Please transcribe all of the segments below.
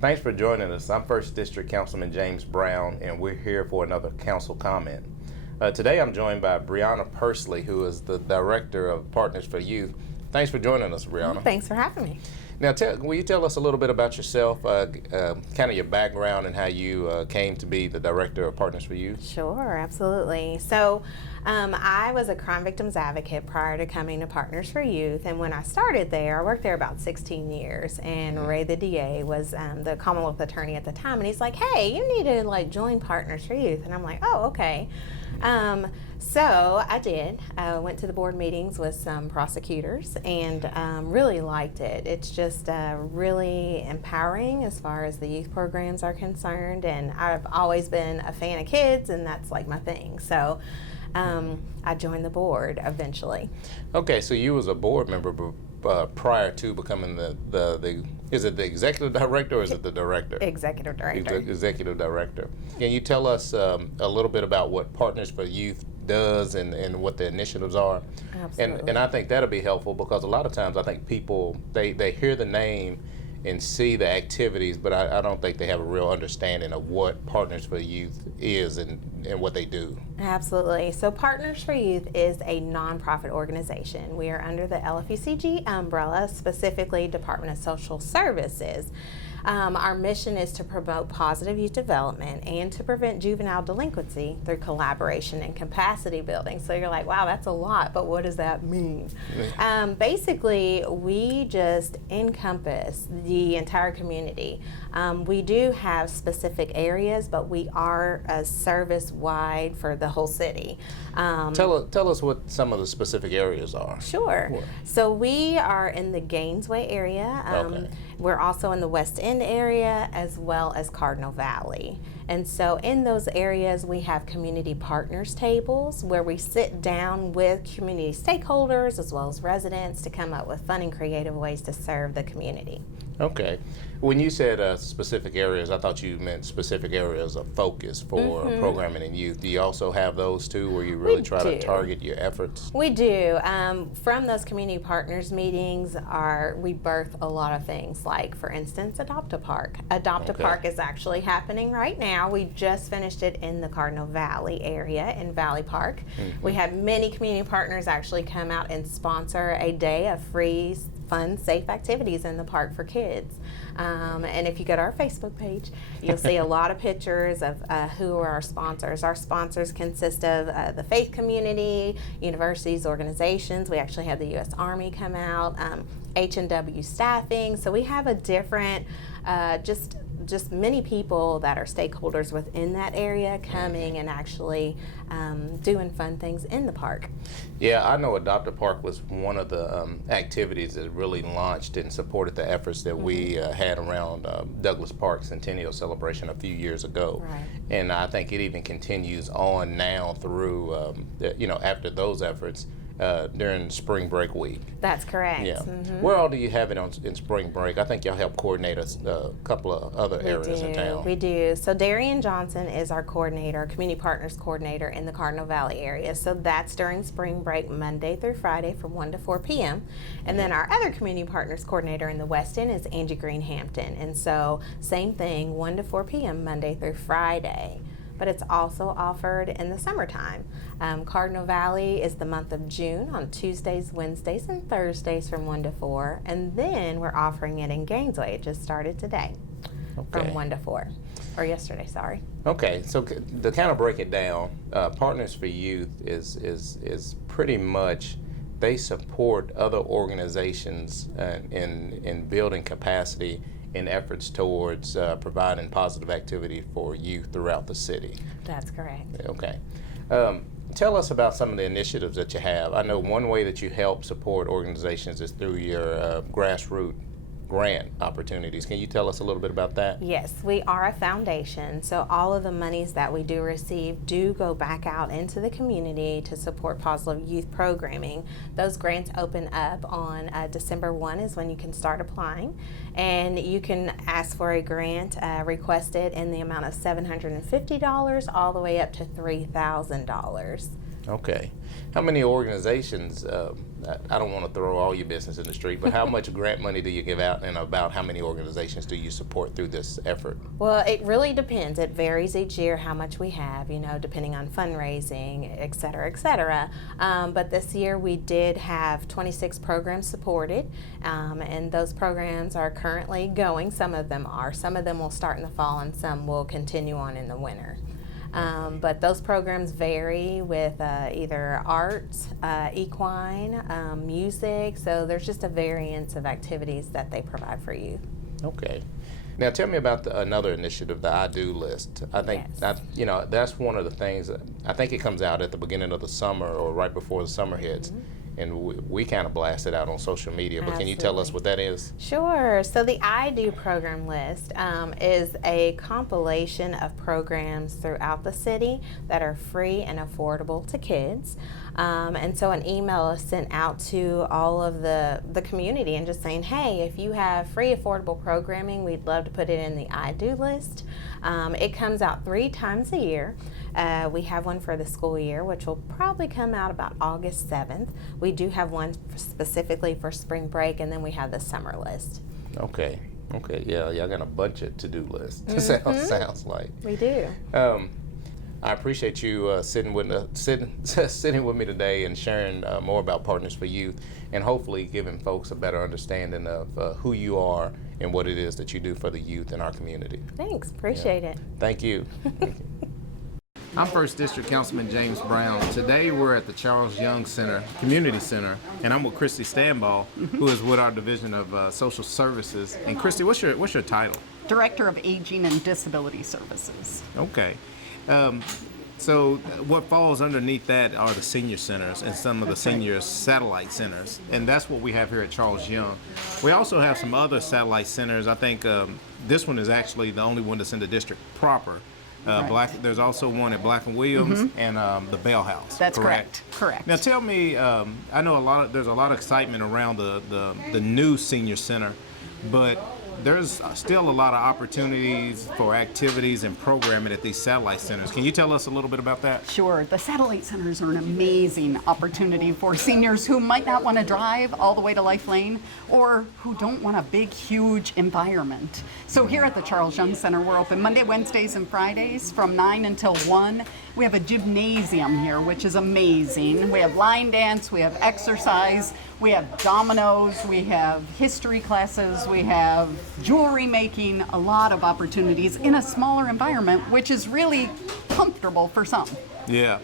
Thanks for joining us. I'm 1st District Councilman James Brown, and we're here for another council comment. Today I'm joined by Brianna Pursley, who is the Director of Partners for Youth. Thanks for joining us, Brianna. Thanks for having me. Now, will you tell us a little bit about yourself, kind of your background and how you came to be the Director of Partners for Youth? Sure, absolutely. So I was a crime victims advocate prior to coming to Partners for Youth, and when I started there, I worked there about 16 years, and Ray the DA was the Commonwealth attorney at the time, and he's like, hey, you need to join Partners for Youth, and I'm like, oh, okay. So I did. I went to the board meetings with some prosecutors and really liked it. It's just really empowering as far as the youth programs are concerned, and I've always been a fan of kids, and that's like my thing. So I joined the board eventually. Okay, so you was a board member prior to becoming is it the executive director or is it the director? Executive director. Executive director. Can you tell us a little bit about what Partners for Youth does and what the initiatives are? Absolutely. And I think that'll be helpful because a lot of times I think people, they hear the name and see the activities, but I don't think they have a real understanding of what Partners for Youth is and what they do. Absolutely. So Partners for Youth is a nonprofit organization. We are under the LFUCG umbrella, specifically Department of Social Services. Our mission is to promote positive youth development and to prevent juvenile delinquency through collaboration and capacity building. So you're like, wow, that's a lot, but what does that mean? Basically, we just encompass the entire community. We do have specific areas, but we are a service-wide for the whole city. Tell us what some of the specific areas are. Sure. What? So we are in the Gainesway area. Okay. We're also in the West End area as well as Cardinal Valley. And so in those areas, we have community partners tables where we sit down with community stakeholders as well as residents to come up with fun and creative ways to serve the community. Okay. When you said specific areas, I thought you meant specific areas of focus for programming in youth. Do you also have those too, where you really try to target your efforts? We do. From those community partners meetings, we birth a lot of things, like, for instance, Adopt a Park. Adopt a Park is actually happening right now. We just finished it in the Cardinal Valley area in Valley Park. We had many community partners actually come out and sponsor a day of free, fun, safe activities in the park for kids. And if you go to our Facebook page, you'll see a lot of pictures of who are our sponsors. Our sponsors consist of the faith community, universities, organizations. We actually had the U.S. Army come out, H&W Staffing. So we have a different, just many people that are stakeholders within that area coming and actually doing fun things in the park. Yeah, I know Adopt a Park was one of the activities that really launched and supported the efforts that we had around Douglas Park Centennial Celebration a few years ago. Right. And I think it even continues on now through, after those efforts. During spring break week. That's correct. Yeah. Where all do you have it in spring break? I think y'all help coordinate a couple of other areas in town. We do. So Darian Johnson is our coordinator, community partners coordinator in the Cardinal Valley area. So that's during spring break, Monday through Friday from 1 to 4 p.m. And then our other community partners coordinator in the West End is Angie Green Hampton. And so same thing, 1 to 4 p.m. Monday through Friday. But it's also offered in the summertime. Cardinal Valley is the month of June on Tuesdays, Wednesdays, and Thursdays from 1 to 4. And then we're offering it in Gainesway. It just started today from 1 to 4. Or yesterday, sorry. Okay, so to kind of break it down, Partners for Youth is pretty much, they support other organizations in building capacity in efforts towards providing positive activity for youth throughout the city. That's correct. Okay. Tell us about some of the initiatives that you have. I know one way that you help support organizations is through your grassroots grant opportunities. Can you tell us a little bit about that? Yes, we are a foundation, so all of the monies that we do receive do go back out into the community to support positive youth programming. Those grants open up on December 1 is when you can start applying, and you can ask for a grant, request it in the amount of $750 all the way up to $3,000. Okay. How many organizations, I don't want to throw all your business in the street, but how much grant money do you give out, and about how many organizations do you support through this effort? Well, it really depends. It varies each year how much we have, depending on fundraising, et cetera, et cetera. But this year we did have 26 programs supported, and those programs are currently going. Some of them are. Some of them will start in the fall, and some will continue on in the winter. But those programs vary with either art, equine, music, so there's just a variance of activities that they provide for youth. Okay. Now tell me about another initiative, the I Do list. I think that's one of the things. I think it comes out at the beginning of the summer or right before the summer hits. And we kind of blast it out on social media, but Can you tell us what that is? Sure. So the I Do program list is a compilation of programs throughout the city that are free and affordable to kids. And so an email is sent out to all of the community and just saying, hey, if you have free affordable programming, we'd love to put it in the I Do list. It comes out 3 times a year. We have one for the school year, which will probably come out about August 7th. We do have one specifically for spring break, and then we have the summer list. Okay. Yeah, y'all got a bunch of to-do lists. Sounds like. We do. I appreciate you sitting with me today and sharing more about Partners for Youth, and hopefully giving folks a better understanding of who you are and what it is that you do for the youth in our community. Thanks. Appreciate it. Thank you. I'm 1st District Councilman James Brown. Today we're at the Charles Young Center, Community Center, and I'm with Christy Stanball, who is with our Division of Social Services. And Christy, what's your title? Director of Aging and Disability Services. Okay. So what falls underneath that are the senior centers and some of the senior satellite centers, and that's what we have here at Charles Young. We also have some other satellite centers. I think this one is actually the only one that's in the district proper. There's also one at Black and Williams and the Bell House. That's correct. Now tell me, I know there's a lot of excitement around the new senior center, but there's still a lot of opportunities for activities and programming at these satellite centers. Can you tell us a little bit about that? Sure. The satellite centers are an amazing opportunity for seniors who might not want to drive all the way to Life Lane or who don't want a big, huge environment. So here at the Charles Young Center, we're open Monday, Wednesdays, and Fridays from 9 until 1. We have a gymnasium here, which is amazing. We have line dance, we have exercise, we have dominoes, we have history classes, we have jewelry making, a lot of opportunities in a smaller environment, which is really comfortable for some. Yeah.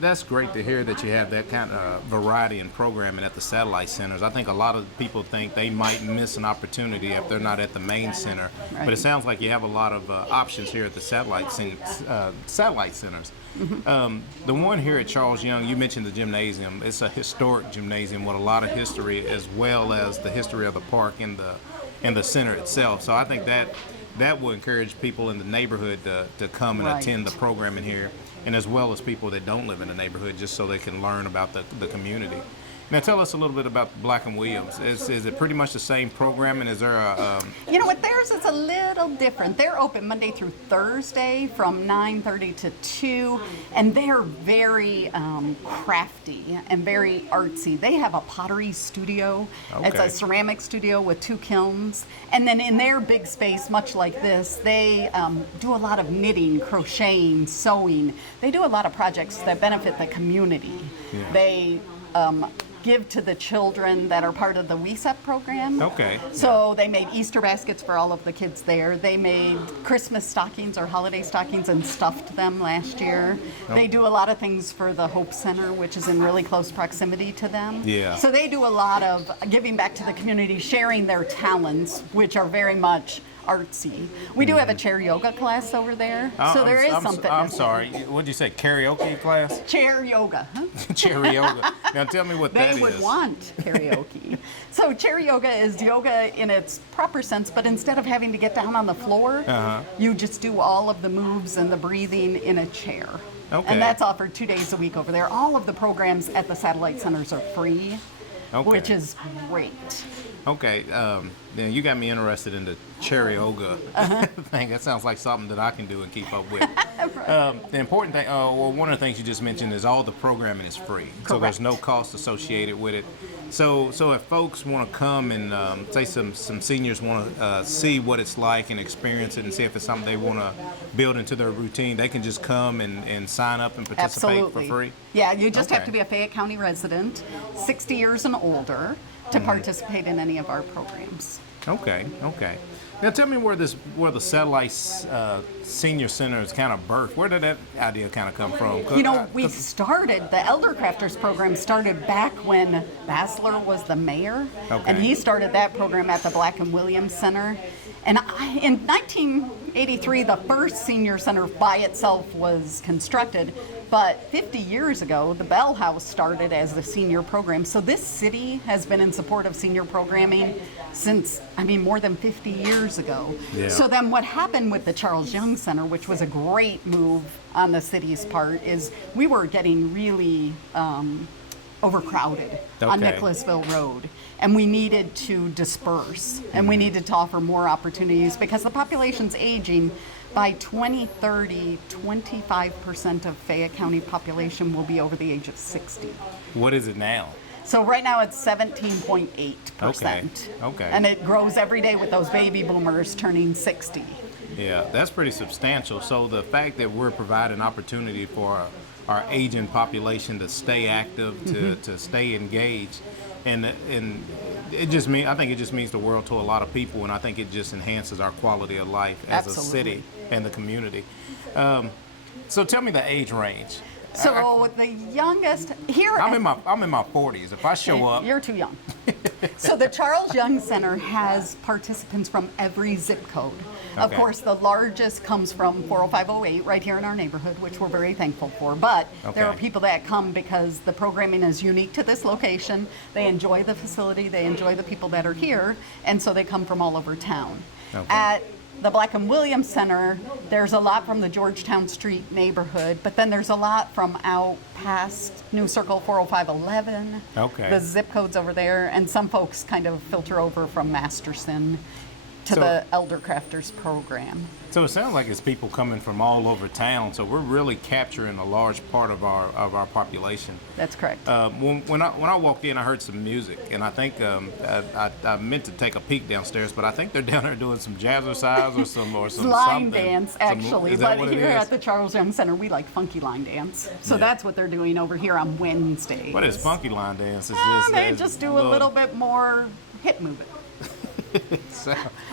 That's great to hear that you have that kind of variety in programming at the satellite centers. I think a lot of people think they might miss an opportunity if they're not at the main center. Right. But it sounds like you have a lot of options here at the satellite centers. Mm-hmm. The one here at Charles Young, you mentioned the gymnasium. It's a historic gymnasium with a lot of history, as well as the history of the park and the center itself. So I think that will encourage people in the neighborhood to come and attend the programming here, and as well as people that don't live in the neighborhood, just so they can learn about the community. Now tell us a little bit about Black and Williams. Is it pretty much the same programming? Is there a... You know what, theirs is a little different. They're open Monday through Thursday from 9:30 to 2, and they're very crafty and very artsy. They have a pottery studio. Okay. It's a ceramic studio with 2 kilns. And then in their big space, much like this, they do a lot of knitting, crocheting, sewing. They do a lot of projects that benefit the community. Yeah. They... give to the children that are part of the WESEP program. Okay. So they made Easter baskets for all of the kids there. They made Christmas stockings or holiday stockings and stuffed them last year. Oh. They do a lot of things for the Hope Center, which is in really close proximity to them. Yeah. So they do a lot of giving back to the community, sharing their talents, which are very much artsy. We do have a chair yoga class over there, so there is some fitness. I'm sorry. What did you say? Karaoke class? Chair yoga. Huh? Chair yoga. Now tell me what that is. They would want karaoke. So chair yoga is yoga in its proper sense, but instead of having to get down on the floor, you just do all of the moves and the breathing in a chair. Okay. And that's offered 2 days a week over there. All of the programs at the satellite centers are free, which is great. Okay, then you got me interested in the chair yoga thing. That sounds like something that I can do and keep up with. The important thing, well, one of the things you just mentioned is all the programming is free, so there's no cost associated with it. So if folks want to come and say some seniors want to see what it's like and experience it and see if it's something they want to build into their routine, they can just come and sign up and participate for free? Yeah, you just have to be a Fayette County resident, 60 years and older, to participate in any of our programs. Okay. Now tell me where the Satellite Senior Center is kind of birthed. Where did that idea kind of come from? You know, we started, the Elder Crafters program started back when Basler was the mayor. Okay. And he started that program at the Black and Williams Center. And in 1983, the first senior center by itself was constructed. But 50 years ago, the Bell House started as the senior program. So this city has been in support of senior programming since, more than 50 years ago. Yeah. So then what happened with the Charles Young Center, which was a great move on the city's part, is we were getting really overcrowded on Nicholasville Road. And we needed to disperse, and we needed to offer more opportunities because the population's aging. By 2030, 25% of Fayette County population will be over the age of 60. What is it now? So right now it's 17.8%. Okay. And it grows every day with those baby boomers turning 60. Yeah, that's pretty substantial. So the fact that we're providing opportunity for our aging population to stay active, to stay engaged, and it just means, I think it just means the world to a lot of people, and I think it just enhances our quality of life as a city and the community. So tell me the age range. So the youngest here, I'm in my 40s. If I show up, you're too young. So the Charles Young Center has participants from every zip code. Of course, the largest comes from 40508 right here in our neighborhood, which we're very thankful for. But there are people that come because the programming is unique to this location. They enjoy the facility, they enjoy the people that are here, and so they come from all over town. At the Black and Williams Center, there's a lot from the Georgetown Street neighborhood, but then there's a lot from out past New Circle 40511, the zip codes over there, and some folks kind of filter over from Masterson to the Elder Crafters program. So it sounds like it's people coming from all over town. So we're really capturing a large part of our population. That's correct. When I walked in, I heard some music, and I think I meant to take a peek downstairs, but I think they're down there doing some jazzercise or some line something. dance, actually. But here at at the Charles Young Center, we like funky line dance. So that's what they're doing over here on Wednesdays. What is funky line dance? They just do a little bit more hip movement.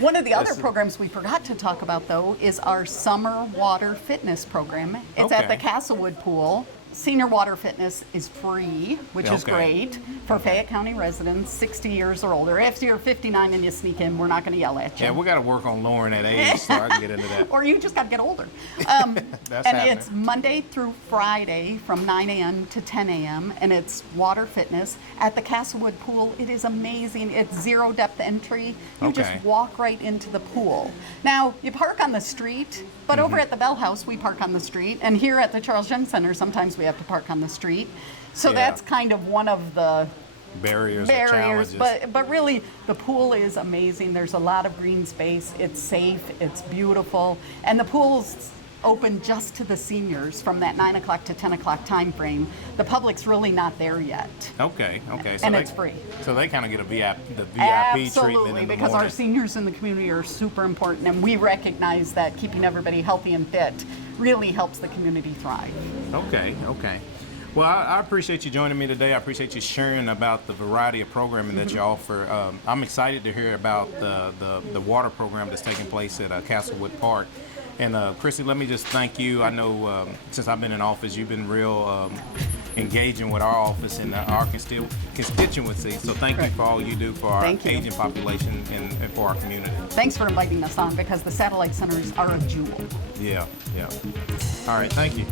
One of the other programs we forgot to talk about, though, is our summer water fitness program. It's at the Castlewood Pool. Senior water fitness is free, which is great for Fayette County residents 60 years or older. If you're 59 and you sneak in, we're not going to yell at you. Yeah, we got to work on lowering that age so I can get into that. Or you just got to get older. It's Monday through Friday from 9 a.m. to 10 a.m. and it's water fitness at the Castlewood Pool. It is amazing. It's zero depth entry. You just walk right into the pool. Now, you park on the street, but over at the Bell House, we park on the street. And here at the Charles Young Center, sometimes we have to park on the street. So that's kind of one of the barriers or challenges. But really, the pool is amazing. There's a lot of green space. It's safe. It's beautiful. And the pool's open just to the seniors from that 9 o'clock to 10 o'clock time frame. The public's really not there yet. Okay. So and it's free. So they kind of get the VIP Absolutely, treatment in the because morning. our seniors in the community are super important, and we recognize that keeping everybody healthy and fit really helps the community thrive. Okay. Well, I appreciate you joining me today. I appreciate you sharing about the variety of programming that you offer. I'm excited to hear about the water program that's taking place at Castlewood Park. And Chrissy, let me just thank you. I know since I've been in office, you've been real engaging with our office and our constituency. So thank you Right. for all you do for our Thank you. aging population and for our community. Thanks for inviting us on because the satellite centers are a jewel. Yeah, yeah. All right, thank you.